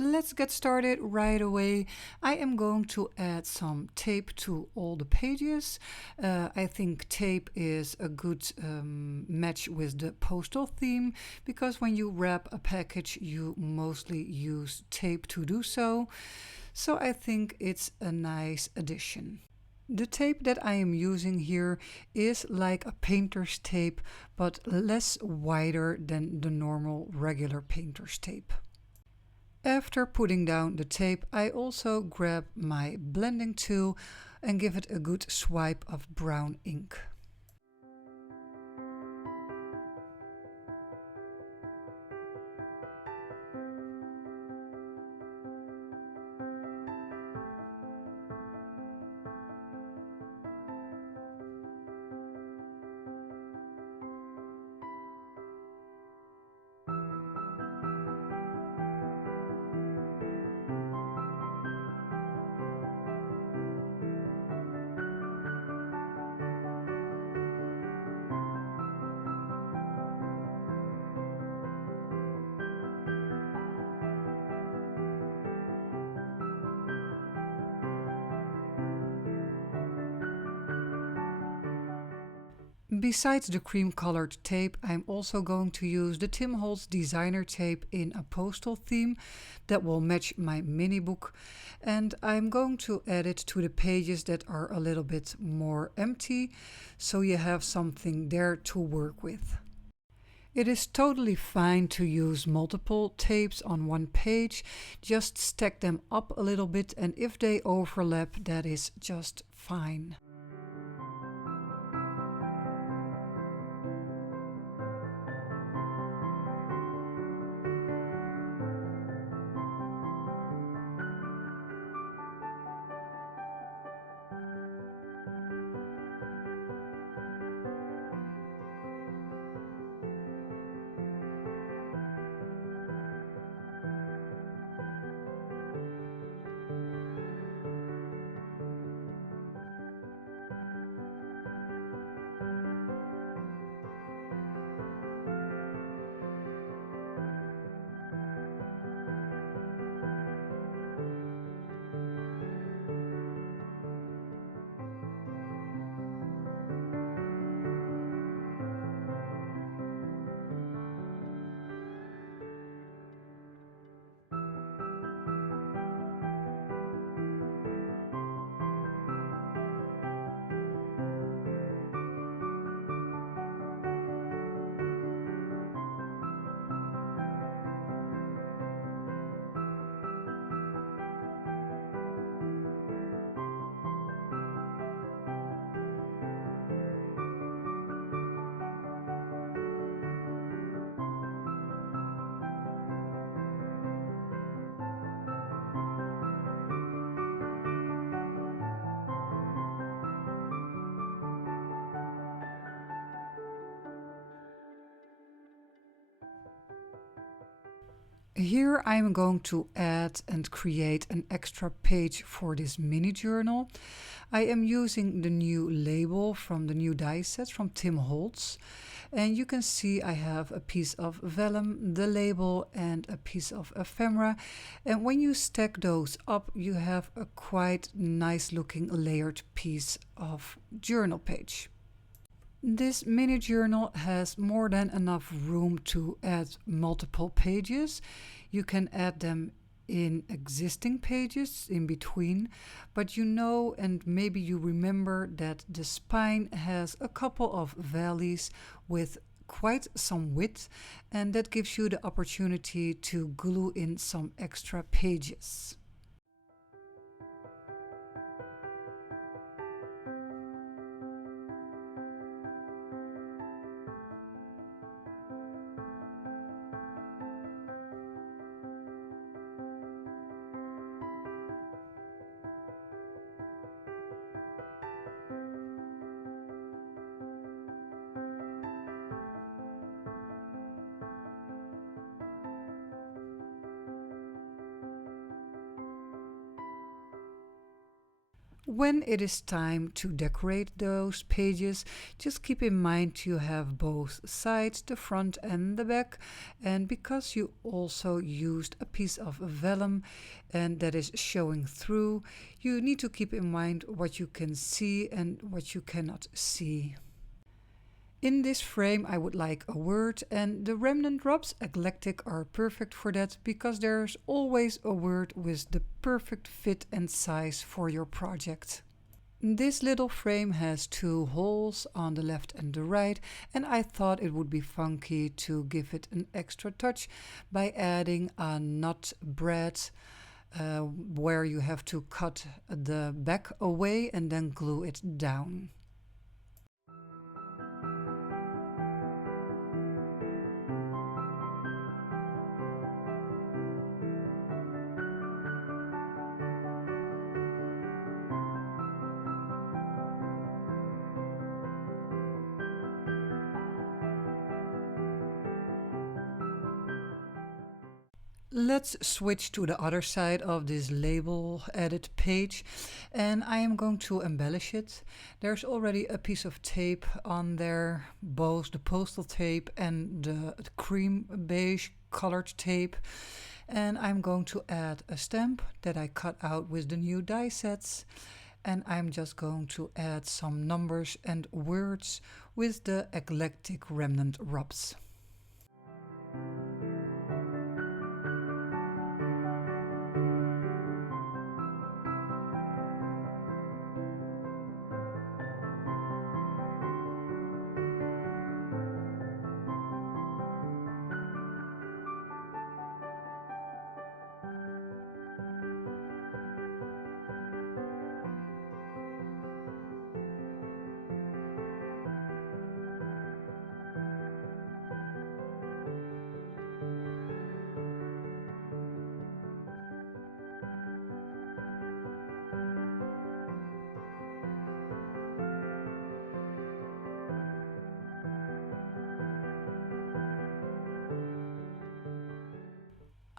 Let's get started right away. I am going to add some tape to all the pages. I think tape is a good match with the Postal theme, because when you wrap a package you mostly use tape to do so. So I think it's a nice addition. The tape that I am using here is like a painter's tape, but less wider than the normal regular painter's tape. After putting down the tape, I also grab my blending tool and give it a good swipe of brown ink. Besides the cream colored tape, I'm also going to use the Holtz designer tape in a Postal theme that will match my mini book, and I'm going to add it to the pages that are a little bit more empty, so you have something there to work with. It is totally fine to use multiple tapes on one page, just stack them up a little bit, and if they overlap, that is just fine. Here I'm going to add and create an extra page for this mini journal. I am using the new label from the new die set from Holtz. And you can see I have a piece of vellum, the label, and a piece of ephemera. And when you stack those up, you have a quite nice looking layered piece of journal page. This mini journal has more than enough room to add multiple pages. You can add them in existing pages in between, but you know, and maybe you remember, that the spine has a couple of valleys with quite some width, and that gives you the opportunity to glue in some extra pages. When it is time to decorate those pages, just keep in mind you have both sides, the front and the back, and because you also used a piece of vellum and that is showing through, you need to keep in mind what you can see and what you cannot see. In this frame I would like a word, and the Remnant rubs Eclectic are perfect for that because there's always a word with the perfect fit and size for your project. This little frame has two holes on the left and the right, and I thought it would be funky to give it an extra touch by adding a knot brad where you have to cut the back away and then glue it down. Let's switch to the other side of this label edit page, and I am going to embellish it. There's already a piece of tape on there, both the postal tape and the cream beige colored tape, and I'm going to add a stamp that I cut out with the new die sets, and I'm just going to add some numbers and words with the Eclectic Remnant rubs.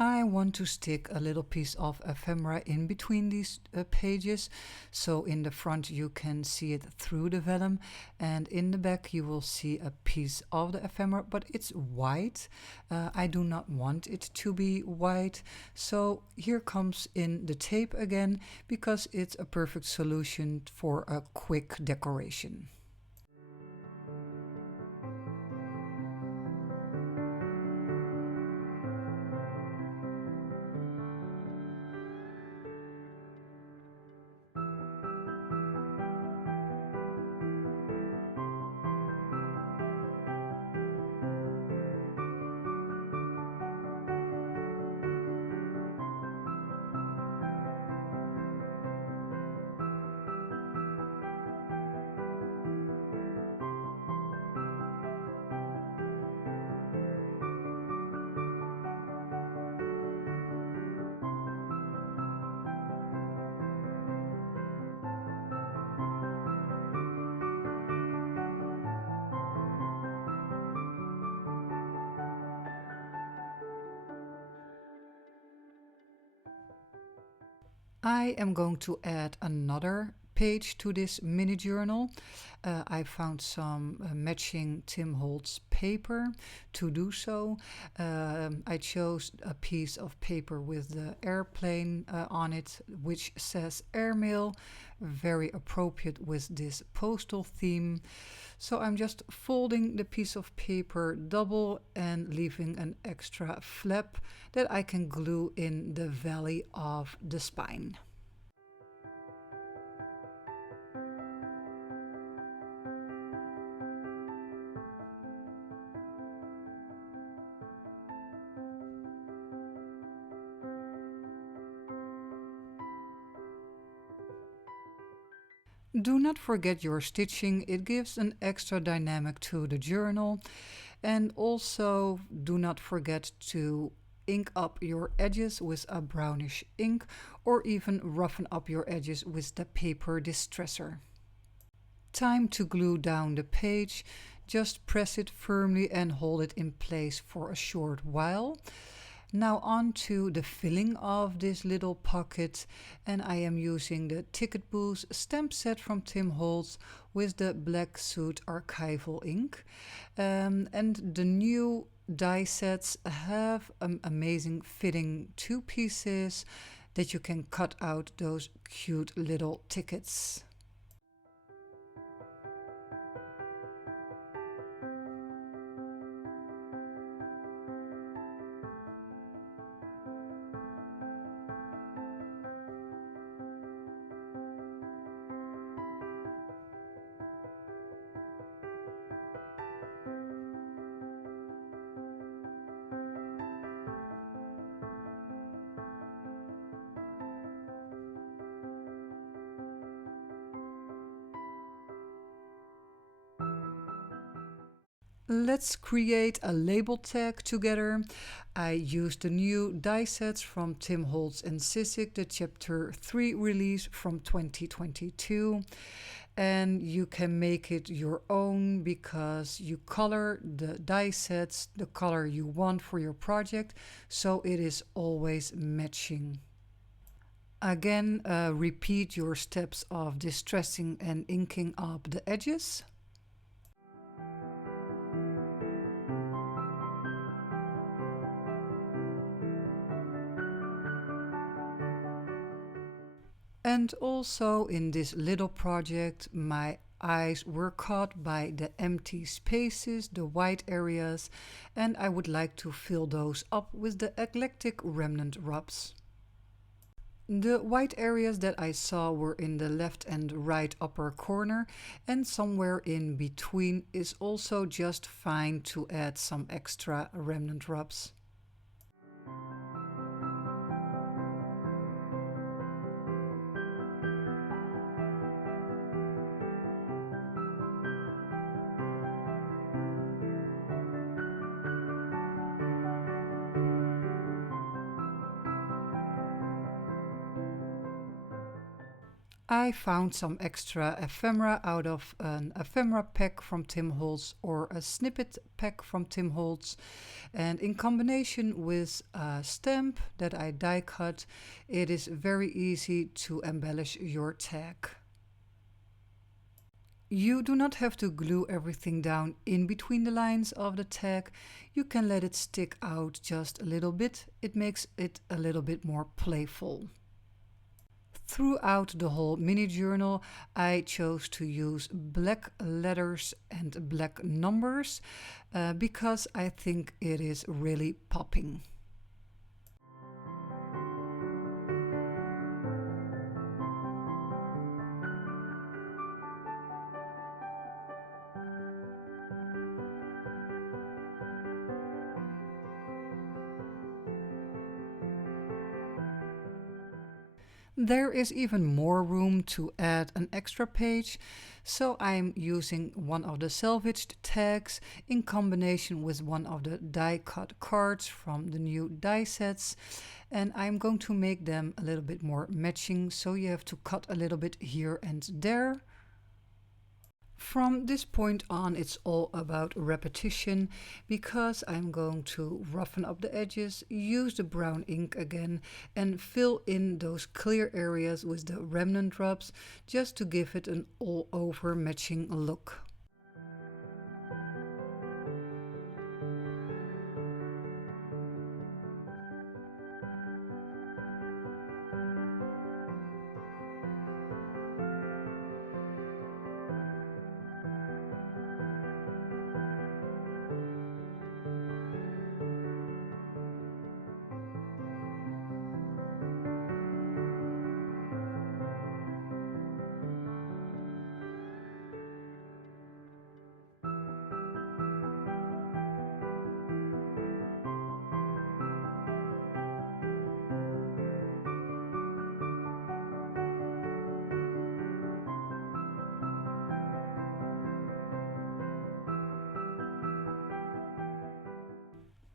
I want to stick a little piece of ephemera in between these pages, so in the front you can see it through the vellum, and in the back you will see a piece of the ephemera, but it's white. I do not want it to be white, so here comes in the tape again, because it's a perfect solution for a quick decoration. I am going to add another page to this mini journal. I found some matching Tim Holtz paper to do so. I chose a piece of paper with the airplane on it, which says airmail, very appropriate with this postal theme. So I'm just folding the piece of paper double and leaving an extra flap that I can glue in the valley of the spine. Do not forget your stitching, it gives an extra dynamic to the journal. And also do not forget to ink up your edges with a brownish ink, or even roughen up your edges with the paper distresser. Time to glue down the page. Just press it firmly and hold it in place for a short while. Now on to the filling of this little pocket, and I am using the Ticket Booth stamp set from Tim Holtz with the black Soot Archival ink. And the new die sets have an amazing fitting 2 pieces that you can cut out those cute little tickets. Let's create a label tag together. I used the new die sets from Tim Holtz and Sizzix, the Chapter 3 release from 2022. And you can make it your own because you color the die sets the color you want for your project, so it is always matching. Again, repeat your steps of distressing and inking up the edges. And also in this little project, my eyes were caught by the empty spaces, the white areas, and I would like to fill those up with the eclectic remnant rubs. The white areas that I saw were in the left and right upper corner, and somewhere in between is also just fine to add some extra remnant rubs. I found some extra ephemera out of an ephemera pack from Tim Holtz or a snippet pack from Tim Holtz, and in combination with a stamp that I die cut, it is very easy to embellish your tag. You do not have to glue everything down in between the lines of the tag. You can let it stick out just a little bit. It makes it a little bit more playful. Throughout the whole mini journal, I chose to use black letters and black numbers because I think it is really popping. There is even more room to add an extra page, so I'm using one of the salvaged tags in combination with one of the die cut cards from the new die sets, and I'm going to make them a little bit more matching, so you have to cut a little bit here and there. From this point on, it's all about repetition because I'm going to roughen up the edges, use the brown ink again, and fill in those clear areas with the remnant rubs just to give it an all-over matching look.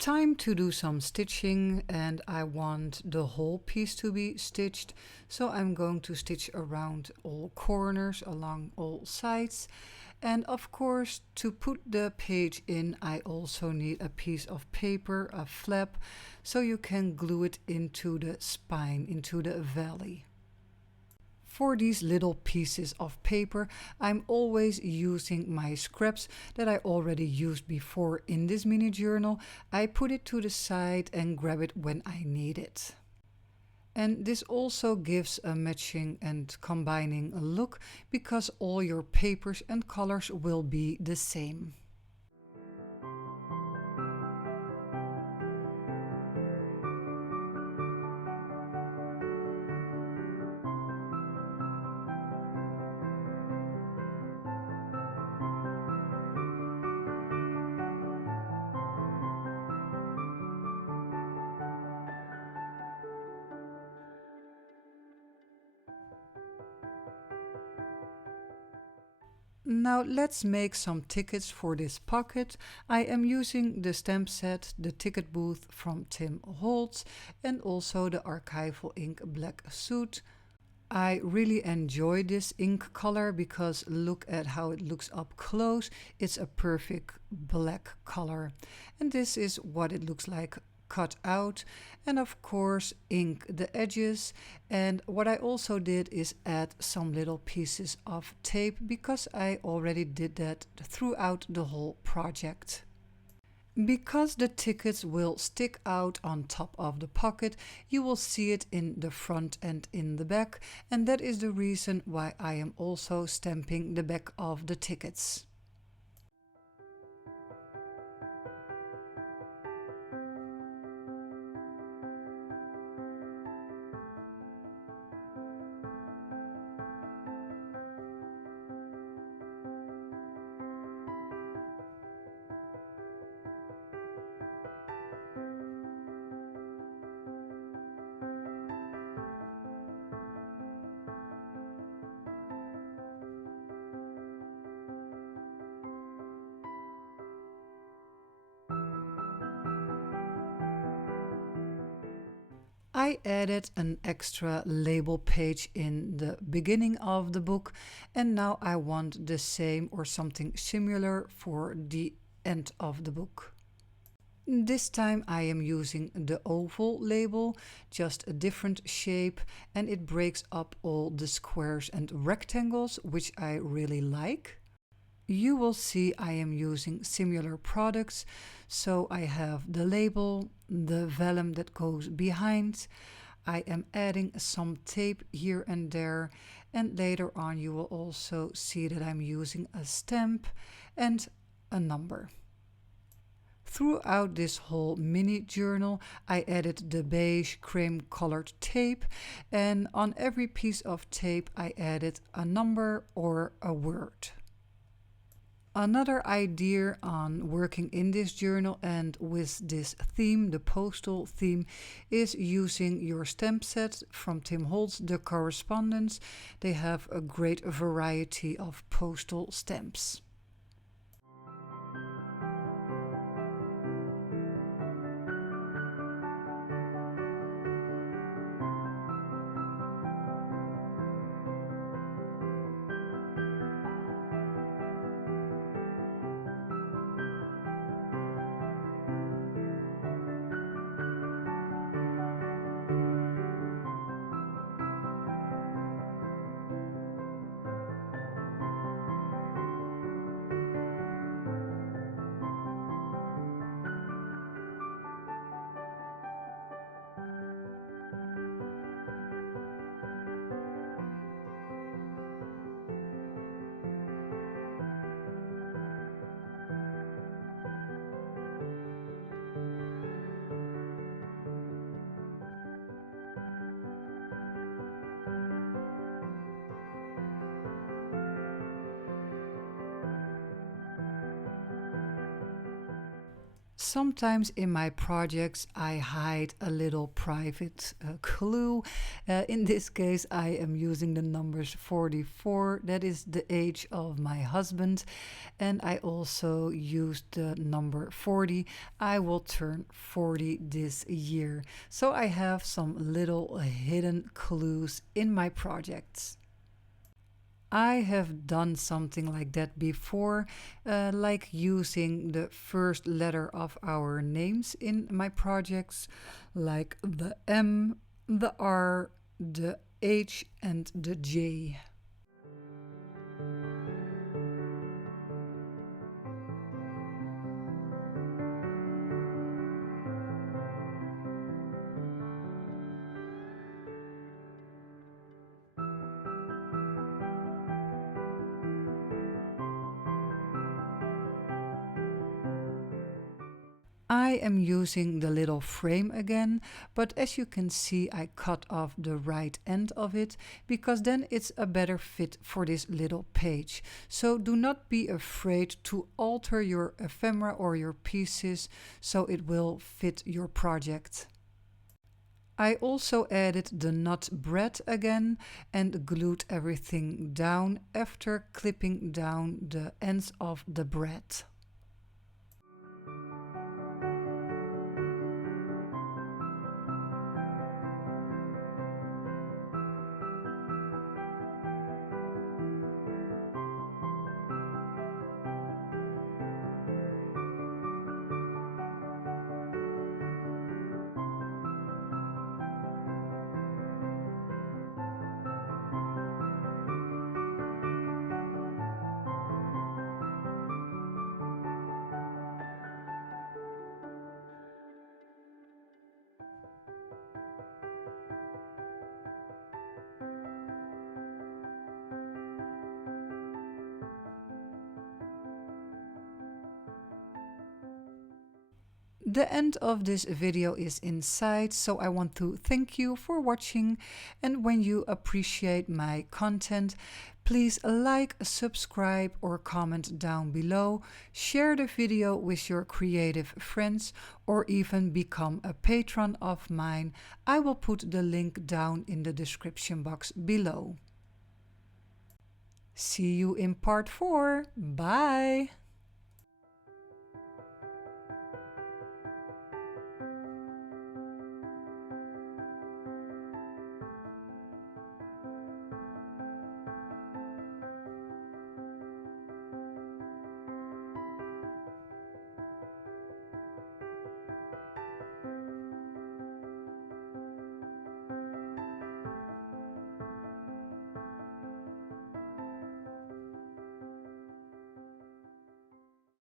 Time to do some stitching, and I want the whole piece to be stitched, so I'm going to stitch around all corners along all sides. And of course, to put the page in, I also need a piece of paper, a flap, so you can glue it into the spine, into the valley. For these little pieces of paper, I'm always using my scraps that I already used before in this mini journal. I put it to the side and grab it when I need it. And this also gives a matching and combining look because all your papers and colors will be the same. Now let's make some tickets for this pocket. I am using the stamp set, the ticket booth from Tim Holtz, and also the Archival ink black Soot. I really enjoy this ink color because look at how it looks up close. It's a perfect black color. And this is what it looks like cut out, and of course ink the edges. And what I also did is add some little pieces of tape because I already did that throughout the whole project. Because the tickets will stick out on top of the pocket, you will see it in the front and in the back, and that is the reason why I am also stamping the back of the tickets. I added an extra label page in the beginning of the book, and now I want the same or something similar for the end of the book. This time I am using the oval label, just a different shape, and it breaks up all the squares and rectangles, which I really like. You will see I am using similar products, so I have the label, the vellum that goes behind. I am adding some tape here and there, and later on you will also see that I'm using a stamp and a number. Throughout this whole mini journal, I added the beige cream colored tape, and on every piece of tape I added a number or a word. Another idea on working in this journal and with this theme, the postal theme, is using your stamp set from Tim Holtz, the Correspondence. They have a great variety of postal stamps. Sometimes in my projects I hide a little private clue. In this case I am using the numbers 44, that is the age of my husband, and I also used the number 40. I will turn 40 this year. So I have some little hidden clues in my projects. I have done something like that before, like using the first letter of our names in my projects, like the M, the R, the H, and the J. I am using the little frame again, but as you can see I cut off the right end of it because then it's a better fit for this little page. So do not be afraid to alter your ephemera or your pieces so it will fit your project. I also added the nut bread again and glued everything down after clipping down the ends of the bread. The end of this video is in sight, so I want to thank you for watching, and when you appreciate my content, please like, subscribe or comment down below, share the video with your creative friends or even become a patron of mine. I will put the link down in the description box below. See you in part 4. Bye!